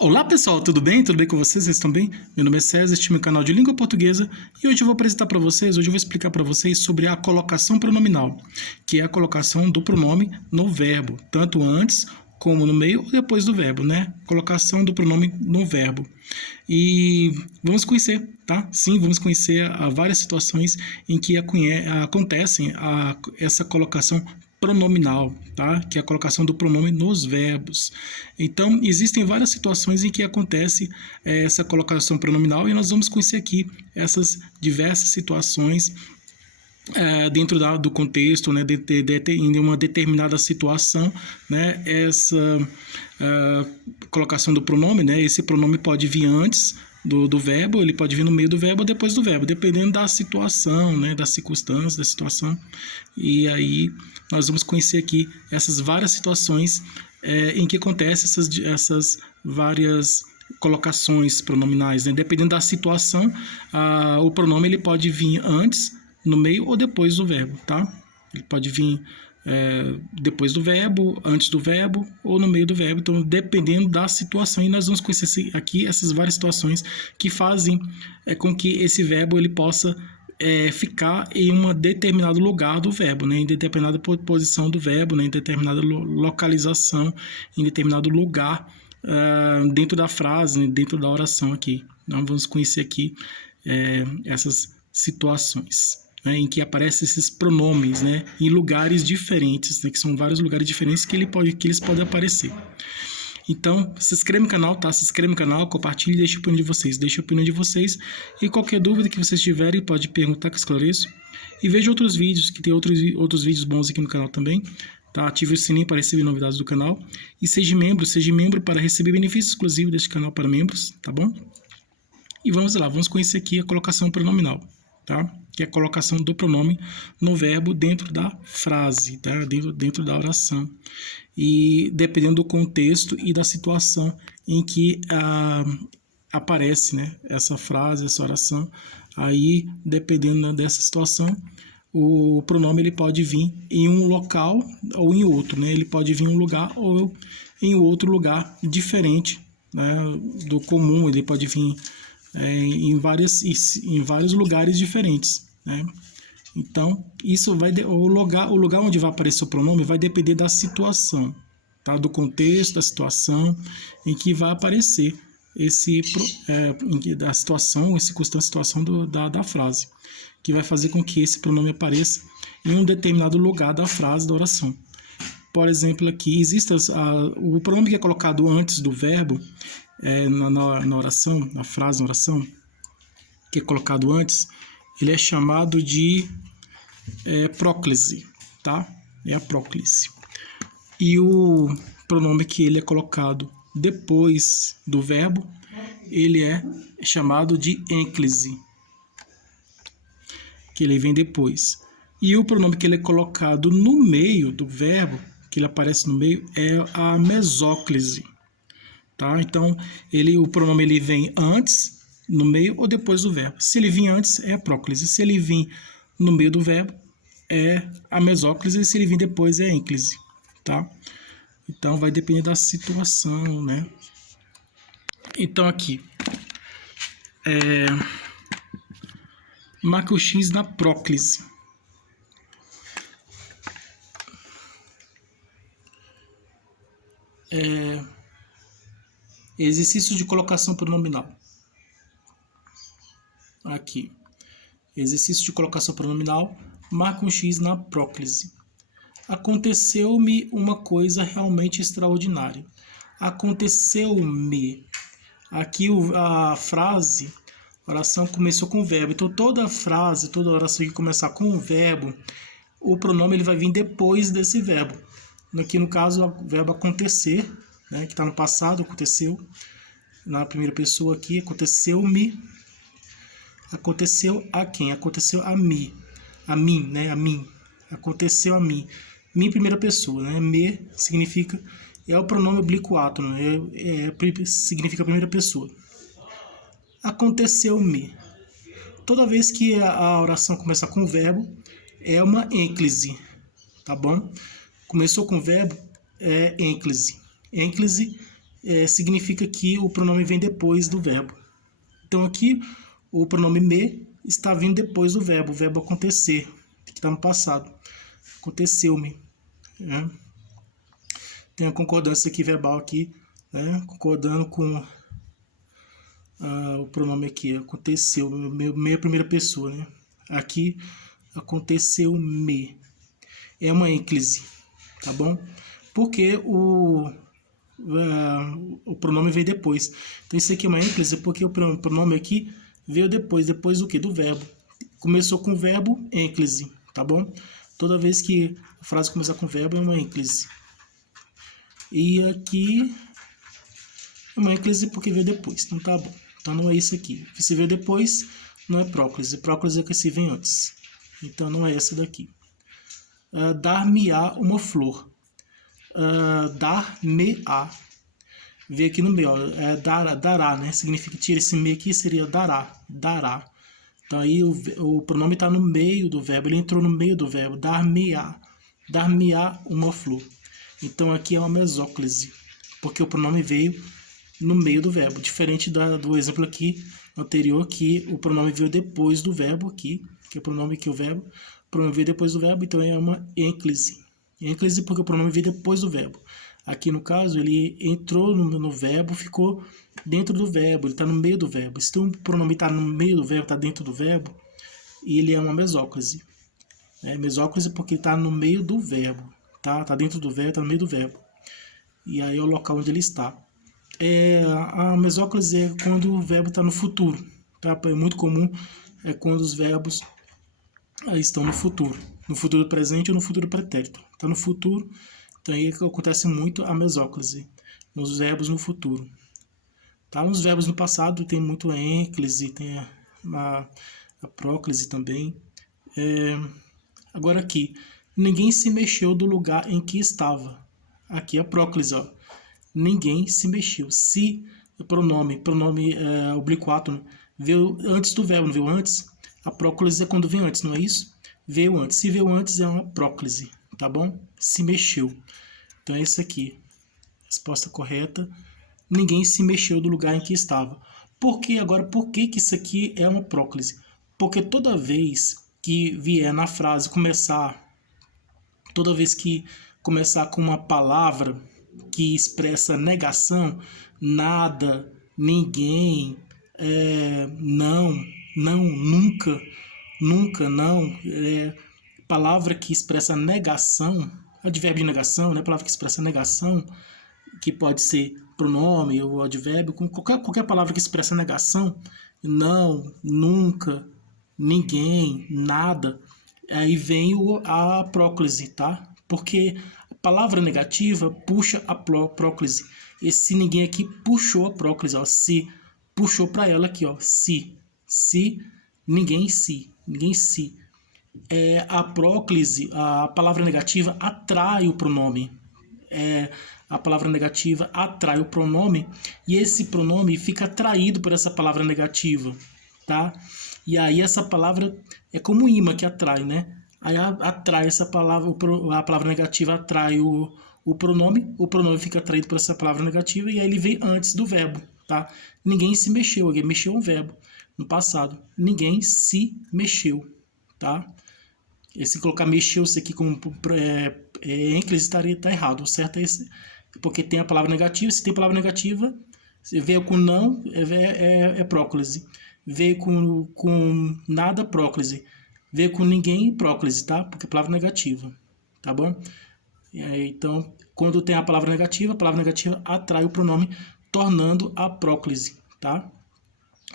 Olá pessoal, tudo bem? Tudo bem com vocês? Vocês estão bem? Meu nome é César, este é meu canal de língua portuguesa e hoje eu vou apresentar para vocês, hoje eu vou explicar para vocês sobre a colocação pronominal, que é a colocação do pronome no verbo, tanto antes como no meio ou depois do verbo, né? Colocação do pronome no verbo. E vamos conhecer, tá? Sim, vamos conhecer várias situações em que acontecem essa colocação pronominal, tá? Que é a colocação do pronome nos verbos. Então, existem várias situações em que acontece essa colocação pronominal e nós vamos conhecer aqui essas diversas situações dentro do contexto, né, em uma determinada situação, né, essa colocação do pronome, né, esse pronome pode vir antes do verbo, ele pode vir no meio do verbo ou depois do verbo, dependendo da situação, né, da circunstância, da situação. E aí nós vamos conhecer aqui essas várias situações em que acontecem essas várias colocações pronominais, né? Dependendo da situação, o pronome ele pode vir antes, no meio ou depois do verbo, tá? Ele pode vir depois do verbo, antes do verbo ou no meio do verbo, então dependendo da situação, e nós vamos conhecer aqui essas várias situações que fazem com que esse verbo ele possa ficar em um determinado lugar do verbo, né? Em determinada posição do verbo, né? Em determinada localização, em determinado lugar dentro da frase, né? Dentro da oração aqui. Então vamos conhecer aqui essas situações, né, em que aparecem esses pronomes, né, em lugares diferentes, né, que são vários lugares diferentes que eles podem aparecer. Então, se inscreve no canal, tá? Se inscreve no canal, compartilhe e deixe a opinião de vocês. Deixe a opinião de vocês e qualquer dúvida que vocês tiverem, pode perguntar que eu esclareço. E veja outros vídeos, que tem outros vídeos bons aqui no canal também. Tá? Ative o sininho para receber novidades do canal. E seja membro para receber benefícios exclusivos deste canal para membros, tá bom? E vamos lá, vamos conhecer aqui a colocação pronominal, tá? Que é a colocação do pronome no verbo dentro da frase, tá? Dentro da oração. E dependendo do contexto e da situação em que aparece, né, essa frase, essa oração, aí dependendo dessa situação, o pronome ele pode vir em um local ou em outro, né? Ele pode vir em um lugar ou em outro lugar diferente, né, do comum. Ele pode vir em vários lugares diferentes, né? Então, isso o lugar onde vai aparecer o pronome vai depender da situação, tá? Do contexto, da situação em que vai aparecer da situação, a situação da frase, que vai fazer com que esse pronome apareça em um determinado lugar da frase, da oração. Por exemplo, aqui existe o pronome que é colocado antes do verbo, na oração, na frase, na oração, que é colocado antes, ele é chamado de próclise, tá? É a próclise. E o pronome que ele é colocado depois do verbo, ele é chamado de ênclise, que ele vem depois. E o pronome que ele é colocado no meio do verbo, que ele aparece no meio, é a mesóclise. Tá? Então, o pronome ele vem antes, no meio ou depois do verbo. Se ele vir antes, é a próclise. Se ele vir no meio do verbo, é a mesóclise. E se ele vir depois, é a ênclise. Tá? Então, vai depender da situação, né? Então, aqui. Marca o X na próclise. Exercício de colocação pronominal. Aqui. Exercício de colocação pronominal. Marca um X na próclise. Aconteceu-me uma coisa realmente extraordinária. Aconteceu-me. Aqui a frase, a oração começou com o verbo. Então toda frase, toda oração que começar com o verbo, o pronome ele vai vir depois desse verbo. Aqui no caso o verbo acontecer, né, que está no passado, aconteceu. Na primeira pessoa aqui, aconteceu-me. Aconteceu a quem? Aconteceu a mim. A mim, né? A mim. Aconteceu a mim. Mim, primeira pessoa, né? Me significa... É o pronome oblíquo átono, né? Significa primeira pessoa. Aconteceu-me. Toda vez que a oração começa com o verbo, é uma ênclise. Tá bom? Começou com o verbo, é ênclise. Ênclise significa que o pronome vem depois do verbo. Então aqui o pronome me está vindo depois do verbo, o verbo acontecer, que está no passado. Aconteceu-me. Né? Tem a concordância aqui verbal aqui, né? Concordando com o pronome aqui, aconteceu, meia primeira pessoa, né? Aqui aconteceu-me. É uma ênclise, tá bom? Porque o pronome veio depois. Então isso aqui é uma ênclise porque o pronome aqui veio depois do que? Do verbo. Começou com o verbo ênclise, tá bom? Toda vez que a frase começar com verbo é uma ênclise. E aqui é uma ênclise porque veio depois, então tá bom. Então não é isso aqui. O que se veio depois não é próclise. Próclise é o que se vem antes. Então não é essa daqui. Dar-me-á uma flor. Dar-me-á. Vê aqui no meio, dará, né? Significa que tira esse me aqui, seria dará. Dará. Então aí o pronome está no meio do verbo, ele entrou no meio do verbo. Dar-me-á. Dar-me-á uma flor. Então aqui é uma mesóclise, porque o pronome veio no meio do verbo. Diferente do exemplo aqui anterior, que o pronome veio depois do verbo aqui, que é o pronome que o verbo. O pronome veio depois do verbo, então é uma ênclise. Ênclise porque o pronome veio depois do verbo. Aqui no caso, ele entrou no verbo, ficou dentro do verbo, ele está no meio do verbo. Se o pronome está no meio do verbo, está dentro do verbo, ele é uma mesóclise. Mesóclise porque está no meio do verbo. Tá dentro do verbo, está no meio do verbo. E aí é o local onde ele está. A mesóclise é quando o verbo está no futuro. Tá? É muito comum quando os verbos estão no futuro presente ou no futuro pretérito. Está no futuro, então aí acontece muito a mesóclise, nos verbos no futuro. Tá? Nos verbos no passado tem muito a ênclise, tem a próclise também. Agora aqui, ninguém se mexeu do lugar em que estava. Aqui é a próclise, ó. Ninguém se mexeu. Se pronome oblíquo, né? Veio antes do verbo, não veio antes? A próclise é quando vem antes, não é isso? Veio antes. Se veio antes é uma próclise, tá bom? Se mexeu. Então é isso aqui. Resposta correta. Ninguém se mexeu do lugar em que estava. Por que isso aqui é uma próclise? Porque toda vez que vier na frase toda vez que começar com uma palavra que expressa negação, nada, ninguém, não, nunca, não, palavra que expressa negação, advérbio de negação, né? Palavra que expressa negação, que pode ser pronome ou advérbio, com qualquer palavra que expressa negação, não, nunca, ninguém, nada, aí vem a próclise, tá? Porque a palavra negativa puxa a próclise. Esse ninguém aqui puxou a próclise, ó, se puxou para ela aqui, ó, se, ninguém se. A próclise, a palavra negativa atrai o pronome. A palavra negativa atrai o pronome e esse pronome fica atraído por essa palavra negativa, tá? E aí essa palavra é como um imã que atrai, né? Aí atrai essa palavra, a palavra negativa atrai o pronome fica atraído por essa palavra negativa e aí ele vem antes do verbo, tá? Ninguém se mexeu, alguém mexeu um verbo no passado. Ninguém se mexeu, tá? E se colocar mexeu-se aqui como ênclise, tá errado. O certo é esse, porque tem a palavra negativa. Se tem palavra negativa, veio com não, é próclise. Veio com nada, próclise. Veio com ninguém, próclise, tá? Porque é palavra negativa, tá bom? Então, quando tem a palavra negativa atrai o pronome, tornando a próclise, tá?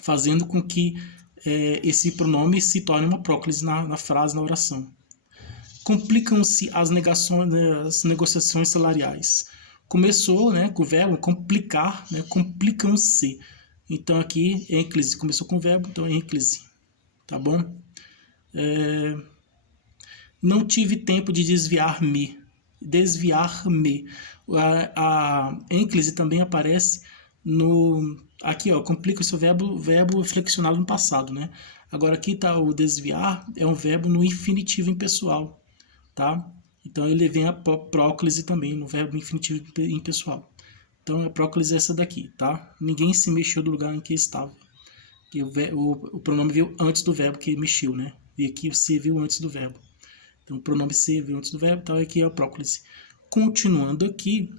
Fazendo com que esse pronome se torne uma próclise na frase, na oração. Complicam-se as negociações salariais. Começou, né, com o verbo complicar, né, complicam-se. Então aqui, ênclise, começou com o verbo, então ênclise, tá bom? Não tive tempo de desviar-me. A ênclise também aparece aqui, ó, complica o seu verbo flexionado no passado, né? Agora aqui tá o desviar, é um verbo no infinitivo impessoal, tá? Então ele vem a próclise também no verbo infinitivo impessoal. Então a próclise é essa daqui, tá? Ninguém se mexeu do lugar em que estava. Que o pronome veio antes do verbo que mexeu, né? E aqui o se veio antes do verbo. Então o pronome se veio antes do verbo, tal, aqui é a próclise. Continuando aqui,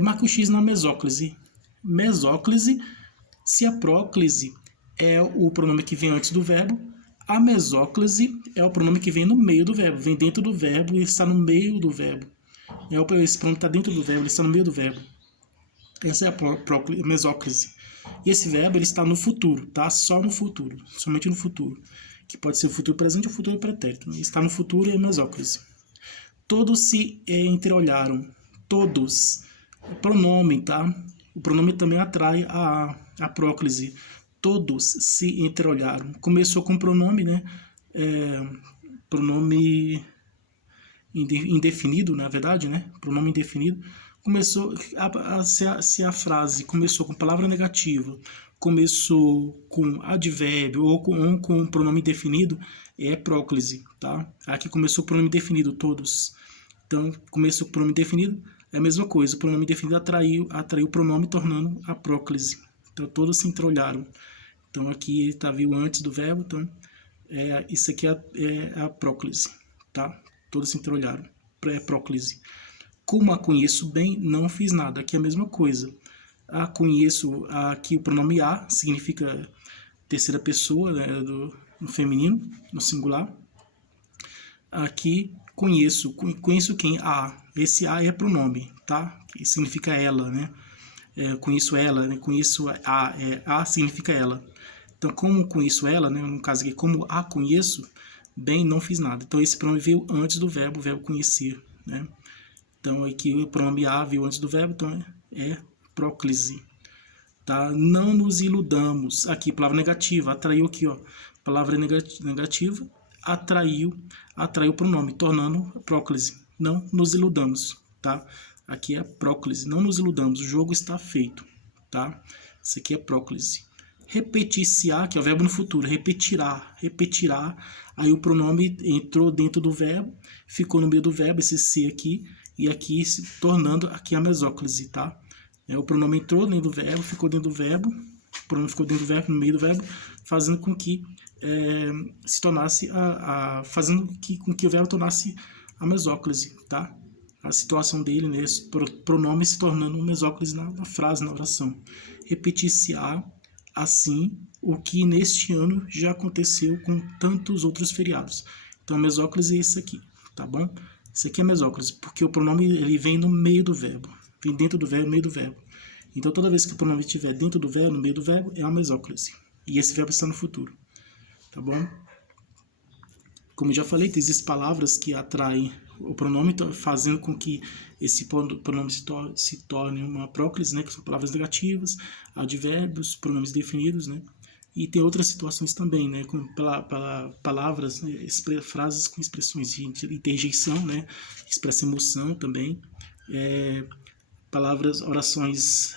marca o X na mesóclise. Mesóclise, se a próclise é o pronome que vem antes do verbo, a mesóclise é o pronome que vem no meio do verbo, vem dentro do verbo e está no meio do verbo. Esse pronome está dentro do verbo, ele está no meio do verbo. Essa é a mesóclise. E esse verbo ele está no futuro, tá? Só no futuro, somente no futuro. Que pode ser o futuro presente ou o futuro pretérito. Ele está no futuro e é mesóclise. Todos se entreolharam. Todos. Pronome, tá? O pronome também atrai a próclise. Todos se entreolharam. Começou com pronome, né? Pronome indefinido, na verdade, né? Pronome indefinido. Começou se a frase começou com palavra negativa, começou com advérbio ou com pronome definido, é próclise, tá? Aqui começou o pronome definido, todos. Então, começou com o pronome definido, é a mesma coisa. O pronome definido atraiu o pronome, tornando a próclise. Então, todos se entreolharam. Então, aqui está viu antes do verbo, então, isso aqui é a próclise, tá? Todos se entreolharam, é próclise. Como a conheço bem, não fiz nada. Aqui é a mesma coisa. A conheço, aqui o pronome a significa terceira pessoa, né, no feminino, no singular. Aqui conheço quem? A. Esse a é pronome, tá? Que significa ela, né? Conheço ela, né? Conheço a significa ela. Então, como conheço ela, né? No caso aqui, como a conheço bem, não fiz nada. Então, esse pronome veio antes do verbo conhecer, né? Então, aqui o pronome a veio antes do verbo, então é próclise. Tá? Não nos iludamos. Aqui, palavra negativa, atraiu aqui, ó. Palavra negativa, atraiu o pronome, tornando próclise. Não nos iludamos, tá? Aqui é próclise. Não nos iludamos, o jogo está feito, tá? Isso aqui é próclise. Repetir-se-á, que é o verbo no futuro, repetirá. Aí o pronome entrou dentro do verbo, ficou no meio do verbo, esse se aqui, e aqui se tornando aqui a mesóclise, tá? O pronome entrou dentro do verbo, ficou dentro do verbo, o pronome ficou dentro do verbo, no meio do verbo, fazendo com que se tornasse fazendo com que o verbo tornasse a mesóclise, tá? A situação dele, né, esse pronome se tornando mesóclise na frase, na oração. Repetir-se-á assim o que neste ano já aconteceu com tantos outros feriados. Então, a mesóclise é isso aqui, tá bom? Isso aqui é mesóclise, porque o pronome ele vem no meio do verbo. Vem dentro do verbo, no meio do verbo. Então, toda vez que o pronome estiver dentro do verbo, no meio do verbo, é uma mesóclise. E esse verbo está no futuro. Tá bom? Como eu já falei, existem palavras que atraem o pronome, fazendo com que esse pronome se torne uma próclise, né? Que são palavras negativas, advérbios, pronomes definidos, né? E tem outras situações também, né? Com palavras, né? Frases com expressões de interjeição, né? Expressa emoção também. Palavras, orações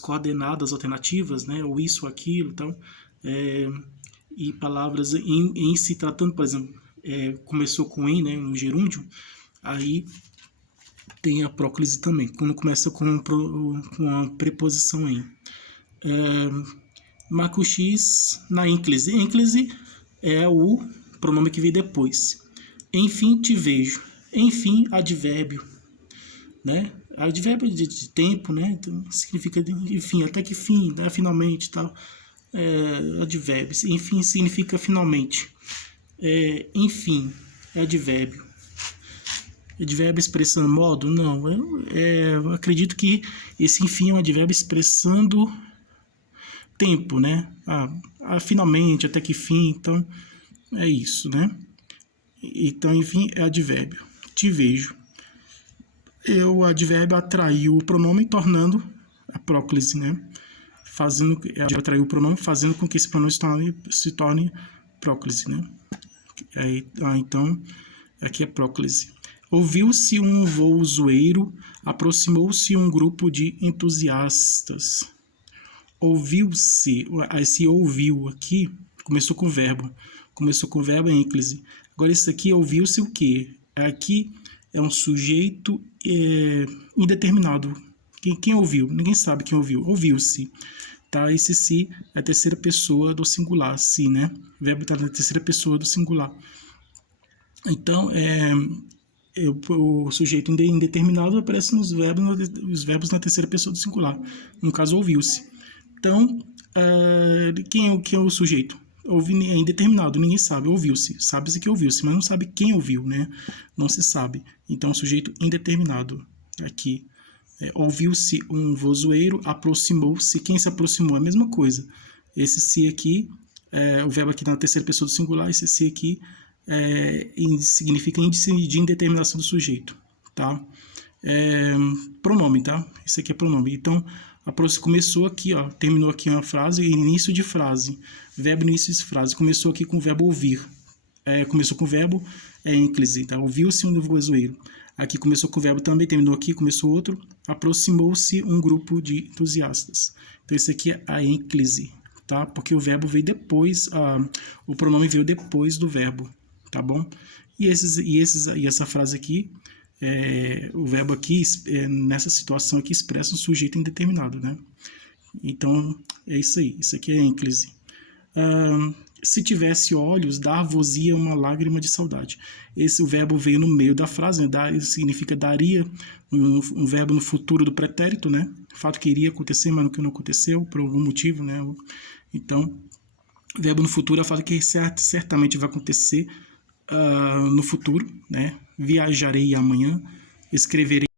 coordenadas, alternativas, né? Ou isso ou aquilo, então. E palavras em se tratando, por exemplo, começou com em, né? No gerúndio, aí tem a próclise também, quando começa com a preposição em. Marca o X na ênclise. Ênclise é o pronome que vem depois. Enfim, te vejo. Enfim, advérbio, né? Advérbio de tempo, né? Então, significa enfim, até que fim, né? Finalmente, tal. Advérbios. Enfim, significa finalmente. Enfim, é advérbio. Advérbio expressando modo? Não. Eu acredito que esse enfim é um advérbio expressando tempo, né? Finalmente, até que fim, então é isso, né? Então, enfim, é advérbio. Te vejo. O advérbio atraiu o pronome, tornando a próclise, né? Atraiu o pronome, fazendo com que esse pronome se torne próclise, né? Então, aqui é próclise. Ouviu-se um voo zoeiro, aproximou-se um grupo de entusiastas. Ouviu-se, esse ouviu aqui, começou com verbo ênclise. Agora, isso aqui, ouviu-se o quê? Aqui é um sujeito indeterminado. Quem ouviu? Ninguém sabe quem ouviu. Ouviu-se. Tá? Esse se é a terceira pessoa do singular, se, né? O verbo está na terceira pessoa do singular. Então, o sujeito indeterminado aparece os verbos na terceira pessoa do singular. No caso, ouviu-se. Então, quem é o sujeito? É indeterminado, ninguém sabe, ouviu-se. Sabe-se que ouviu-se, mas não sabe quem ouviu, né? Não se sabe. Então, o sujeito indeterminado aqui. Ouviu-se um vozoeiro, aproximou-se. Quem se aproximou? É a mesma coisa. Esse se aqui, o verbo aqui na terceira pessoa do singular, esse se aqui significa índice de indeterminação do sujeito, tá? Pronome, tá? Isso aqui é pronome. Então, começou aqui, ó, terminou aqui uma frase, início de frase, verbo início de frase, começou aqui com o verbo ouvir, começou com o verbo ênclise, tá? Ouviu-se um vozoeiro. Aqui começou com o verbo também, terminou aqui, começou outro, aproximou-se um grupo de entusiastas. Então, esse aqui é a ênclise, tá? Porque o verbo veio depois, o pronome veio depois do verbo, tá bom? E essa frase aqui, o verbo aqui, nessa situação aqui, expressa um sujeito indeterminado, né? Então, é isso aí. Isso aqui é ênclise. Se tivesse olhos, dar-vos-ia uma lágrima de saudade. O verbo veio no meio da frase, né? Significa daria, um verbo no futuro do pretérito, né? Fato que iria acontecer, mas que não aconteceu, por algum motivo, né? Então, verbo no futuro é fato que certamente vai acontecer no futuro, né? Viajarei amanhã, escreverei